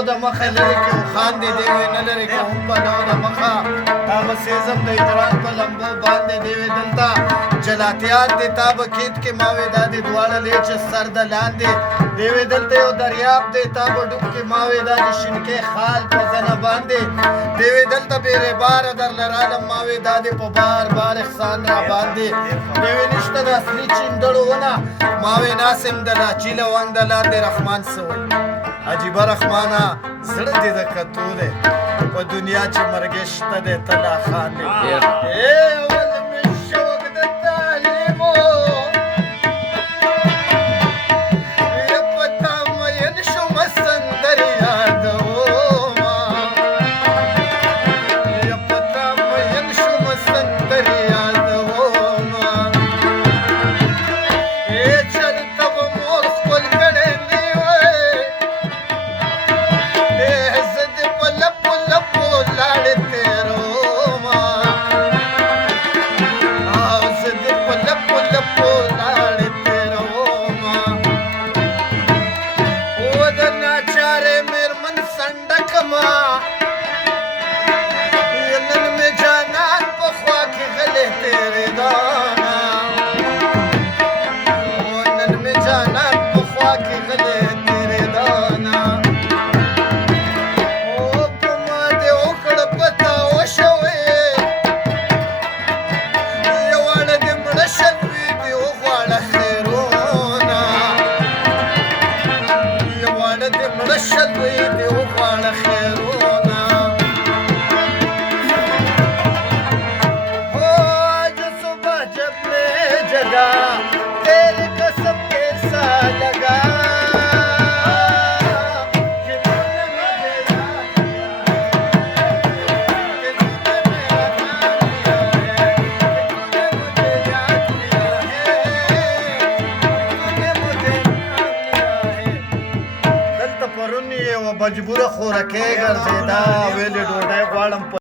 نو د مخه لري کې خاندې دی وې نه لري کې هم په نو د مخه تا به سیزم د احترام په لمبو باندې دی وې دلته جلاتیات دی تا به کیت کې ما وې دا دې دواړه لې چې سر د لاندې دی وې دلته یو دریاب دی تا به ډوب کې ما وې دا دې شینکې خال په زنه باندې دی وې دلته بیرې باره در لرالم ما وې دا دې په بار بار احسان را باندې دی وې نشته د اصلي چینډړو ونه ما وې ناسم د لاچي له ونګ د لاندې رحمان څه وایي عجیبه رحمانه زړه دې د کتو دی په دنیا چې مرګې شته دی ته لا خاندې اول مې شوق د تعلیمو یا په تا مین شوم سندرې یادومه یا په تا مین شوم سندرې یادومه چېرته به مور خپل کړی نه وی زه دې په لپو لپو لاړې تېرومه او زه دې په لپو لپو لاړې تېرومه و د ناچارې مېرمن سنډه کړمه نن مې جانان په خوا کې غلې تېرېده نن مې جانان په خوا کې غلې تېرېده شدوی دی وغواړه خیرونه هو جو صبح جب میں جگا تیرے قسم کے ساتھ لگا کہ تو نے مجھے یاد کیا ہے کہ تو نے میرا نام لیا ہے کہ تو نے مجھے یاد کیا ہے دلته پرون یې یوه مجبوره خورکۍ ګرځېده ویلې ډوډۍ غواړم